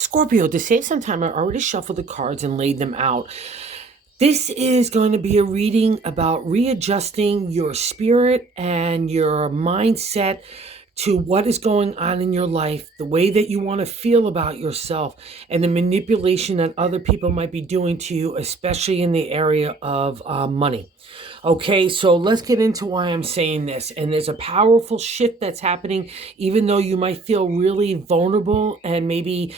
Scorpio, to save some time, I already shuffled the cards and laid them out. This is going to be a reading about readjusting your spirit and your mindset to what is going on in your life, the way that you want to feel about yourself, and the manipulation that other people might be doing to you, especially in the area of money. Okay, so let's get into why I'm saying this. And there's a powerful shift that's happening, even though you might feel really vulnerable and maybe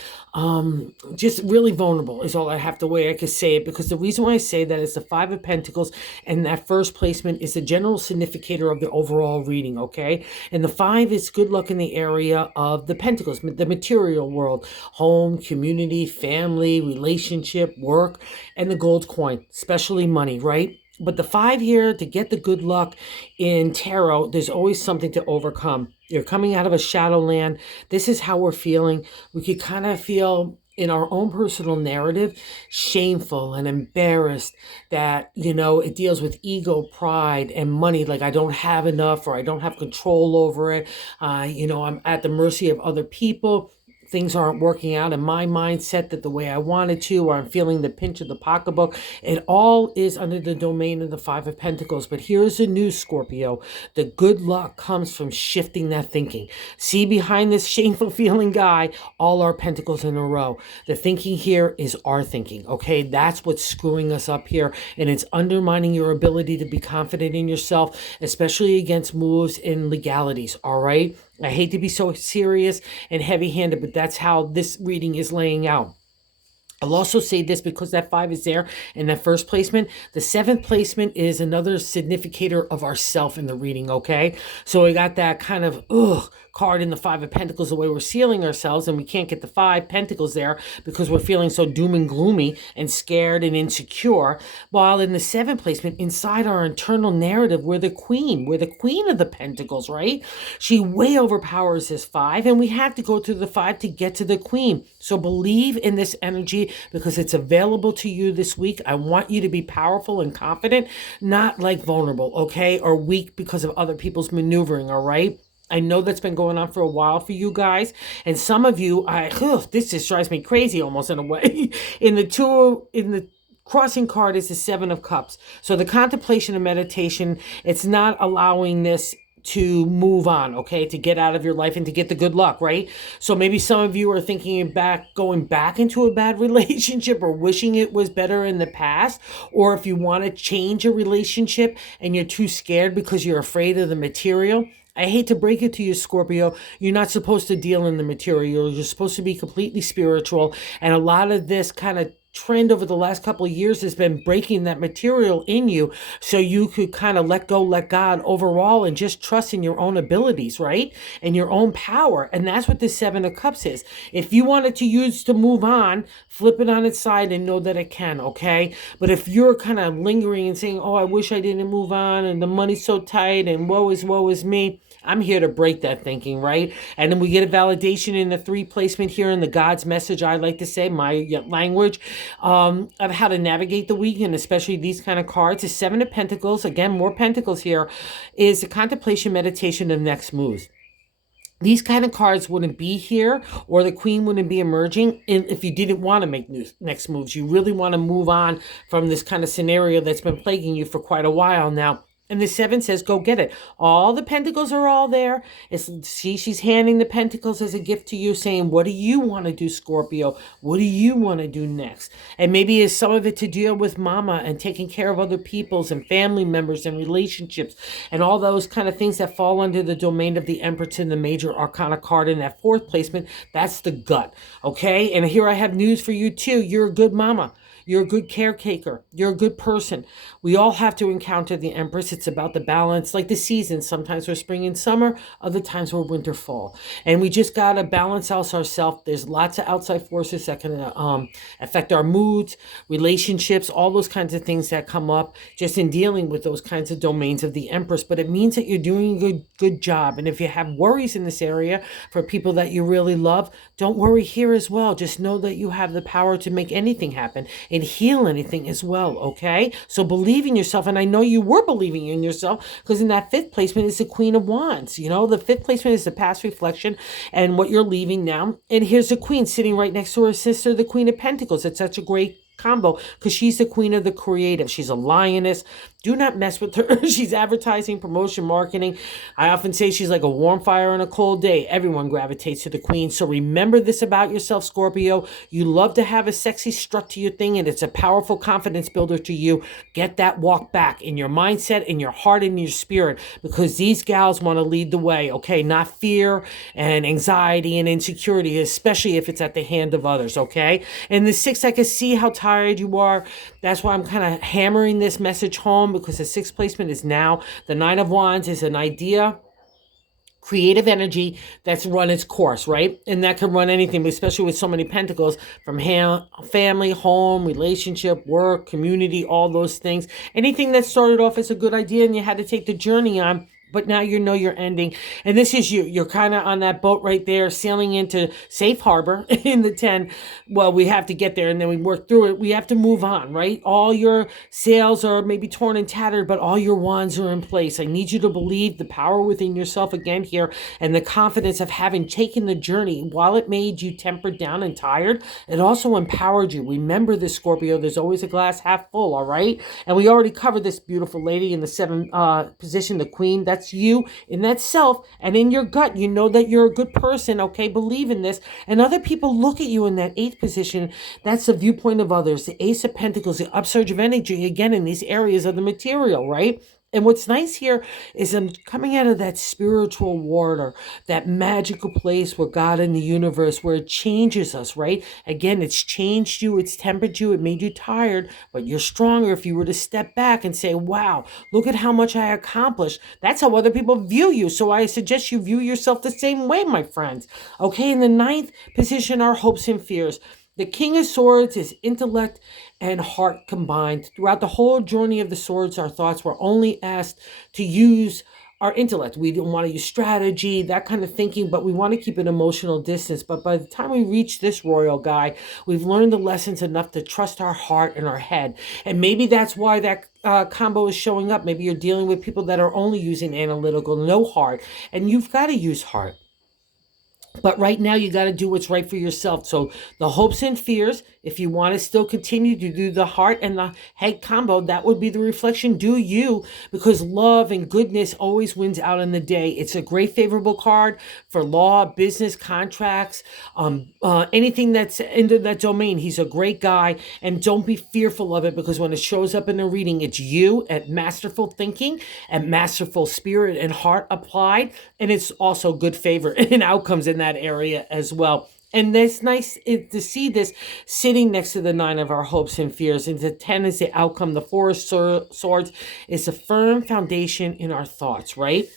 just really vulnerable is all I have the way I could say it. Because the reason why I say that is the Five of Pentacles and that first placement is the general significator of the overall reading. Okay, and the five is good luck in the area of the Pentacles, the material world, home, community, family, relationship, work, and the gold coin, especially money, right? But the five here, to get the good luck in tarot, there's always something to overcome. You're coming out of a shadowland. This is how we're feeling. We could kind of feel in our own personal narrative, shameful and embarrassed that, it deals with ego, pride, and money. Like I don't have enough or I don't have control over it. I'm at the mercy of other people. Things aren't working out in my mindset that the way I wanted to, or I'm feeling the pinch of the pocketbook. It all is under the domain of the Five of Pentacles. But here's the news, Scorpio. The good luck comes from shifting that thinking. See behind this shameful feeling guy, all our pentacles in a row. The thinking here is our thinking, okay? That's what's screwing us up here, and it's undermining your ability to be confident in yourself, especially against moves in legalities, all right? I hate to be so serious and heavy-handed, but that's how this reading is laying out. I'll also say this because that five is there in that first placement. The seventh placement is another significator of ourself in the reading, okay? So we got that kind of card in the Five of Pentacles, the way we're sealing ourselves, and we can't get the Five Pentacles there because we're feeling so doom and gloomy and scared and insecure. While in the seventh placement, inside our internal narrative, we're the queen. We're the queen of the Pentacles, right? She way overpowers this five, and we have to go through the five to get to the queen. So believe in this energy because it's available to you this week. I want you to be powerful and confident, not like vulnerable, okay? Or weak because of other people's maneuvering, all right? I know that's been going on for a while for you guys. And some of you, this just drives me crazy almost in a way. in the crossing card is the Seven of Cups. So the contemplation and meditation, it's not allowing this to move on, okay, to get out of your life and to get the good luck, right? So maybe some of you are thinking going back into a bad relationship or wishing it was better in the past, or if you want to change a relationship and you're too scared because you're afraid of the material. I hate to break it to you, Scorpio. You're not supposed to deal in the material. You're supposed to be completely spiritual. And a lot of this kind of trend over the last couple of years has been breaking that material in you so you could kind of let go, let God overall, and just trust in your own abilities, right? And your own power. And that's what this Seven of Cups is. If you wanted to use to move on, flip it on its side and know that it can, okay? But if you're kind of lingering and saying, oh, I wish I didn't move on and the money's so tight and woe is me, I'm here to break that thinking, right? And then we get a validation in the three placement here in the God's message, I like to say, my language, of how to navigate the week, and especially these kind of cards. The Seven of Pentacles, again, more Pentacles here, is the contemplation, meditation, of next moves. These kind of cards wouldn't be here, or the queen wouldn't be emerging if you didn't want to make next moves. You really want to move on from this kind of scenario that's been plaguing you for quite a while now. And the seven says, go get it. All the pentacles are all there. She's handing the pentacles as a gift to you, saying, what do you want to do, Scorpio? What do you want to do next? And maybe it's some of it to deal with mama and taking care of other people's and family members and relationships and all those kind of things that fall under the domain of the Empress in the major arcana card in that fourth placement. That's the gut, okay? And here I have news for you too. You're a good mama. You're a good caretaker. You're a good person. We all have to encounter the Empress. It's about the balance, like the seasons. Sometimes we're spring and summer. Other times we're winter, fall. And we just got to balance out ourselves. There's lots of outside forces that can affect our moods, relationships, all those kinds of things that come up just in dealing with those kinds of domains of the Empress. But it means that you're doing a good job. And if you have worries in this area for people that you really love, don't worry here as well. Just know that you have the power to make anything happen. and heal anything as well, okay? So believe in yourself. And I know you were believing in yourself because in that fifth placement is the Queen of Wands. You know, the fifth placement is the past reflection and what you're leaving now. And here's the Queen sitting right next to her sister, the Queen of Pentacles. It's such a great combo because she's the queen of the creative. She's a lioness. Do not mess with her. She's advertising, promotion, marketing. I often say she's like a warm fire on a cold day. Everyone gravitates to the queen. So remember this about yourself, Scorpio. You love to have a sexy strut to your thing, and it's a powerful confidence builder to you. Get that walk back in your mindset, in your heart, and your spirit, because these gals want to lead the way, okay? Not fear and anxiety and insecurity, especially if it's at the hand of others, okay? And the sixth, I can see how tired you are. That's why I'm kind of hammering this message home, because the sixth placement is now. The Nine of Wands is an idea, creative energy that's run its course, right? And that can run anything, but especially with so many pentacles, from family, home, relationship, work, community, all those things. Anything that started off as a good idea and you had to take the journey on, but now you know you're ending. And this is you. You're kind of on that boat right there, sailing into safe harbor in the 10. Well, we have to get there and then we work through it. We have to move on, right? All your sails are maybe torn and tattered, but all your wands are in place. I need you to believe the power within yourself again here, and the confidence of having taken the journey. While it made you tempered down and tired, it also empowered you. Remember this, Scorpio. There's always a glass half full, all right? And we already covered this beautiful lady in the seventh position, the queen. That's you in that self, and in your gut you know that you're a good person, okay? Believe in this. And other people look at you in that eighth position. That's the viewpoint of others, the Ace of Pentacles, the upsurge of energy, again in these areas of the material, right? And what's nice here is I'm coming out of that spiritual water, that magical place where God and the universe, where it changes us, right? Again, it's changed you, it's tempered you, it made you tired, but you're stronger if you were to step back and say, wow, look at how much I accomplished. That's how other people view you. So I suggest you view yourself the same way, my friends. Okay, in the ninth position are hopes and fears. The King of Swords is intellect and heart combined. Throughout the whole journey of the swords, our thoughts were only asked to use our intellect. We don't want to use strategy, that kind of thinking, but we want to keep an emotional distance. But by the time we reach this royal guy, we've learned the lessons enough to trust our heart and our head. And maybe that's why that combo is showing up. Maybe you're dealing with people that are only using analytical, no heart, and you've got to use heart. But right now, you got to do what's right for yourself. So the hopes and fears, if you want to still continue to do the heart and the head combo, that would be the reflection. Do you, because love and goodness always wins out in the day. It's a great favorable card for law, business, contracts, anything that's into that domain. He's a great guy, and don't be fearful of it, because when it shows up in a reading, it's you at masterful thinking, at masterful spirit and heart applied, and it's also good favor and outcomes in that area as well. And it's nice to see this sitting next to the nine of our hopes and fears. And the 10 is the outcome. The four of swords is a firm foundation in our thoughts, right?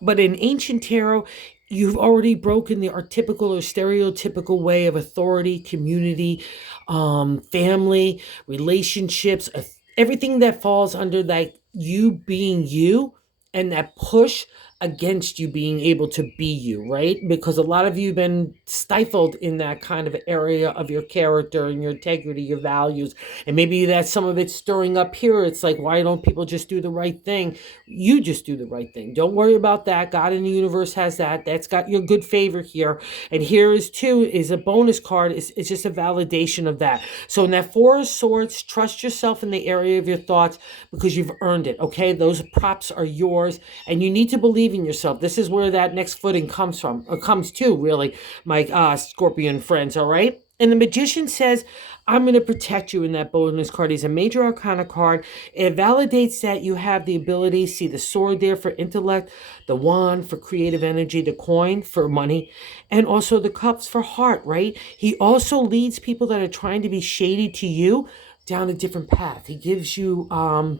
But in ancient tarot, you've already broken the archetypical or stereotypical way of authority, community, family, relationships, everything that falls under that you being you, and that push against you being able to be you, right? Because a lot of you have been stifled in that kind of area of your character and your integrity, your values. And maybe that's some of it stirring up here. It's like, why don't people just do the right thing? You just do the right thing. Don't worry about that. God in the universe has that. That's got your good favor here. And here is two, is a bonus card. It's just a validation of that. So in that four of swords, trust yourself in the area of your thoughts, because you've earned it, okay? Those props are yours, and you need to believe in yourself. This is where that next footing comes from, or comes to, really, my Scorpion friends, all right? And the Magician says, I'm going to protect you in that bonus card. He's a major arcana card. It validates that you have the ability. See the sword there for intellect, the wand for creative energy, the coin for money, and also the cups for heart, right? He also leads people that are trying to be shady to you down a different path. He gives you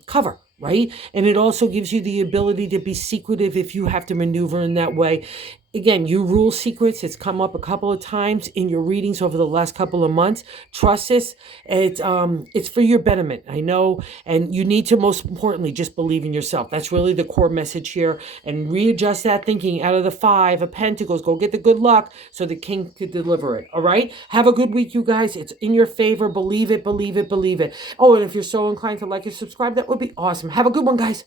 cover, right? And it also gives you the ability to be secretive if you have to maneuver in that way. Again, you rule secrets. It's come up a couple of times in your readings over the last couple of months. Trust this. It's for your betterment. I know, and you need to most importantly just believe in yourself. That's really the core message here. And readjust that thinking out of the Five of Pentacles. Go get the good luck so the King could deliver it. All right. Have a good week, you guys. It's in your favor. Believe it. Believe it. Believe it. Oh, and if you're so inclined to like and subscribe, that would be awesome. Have a good one, guys.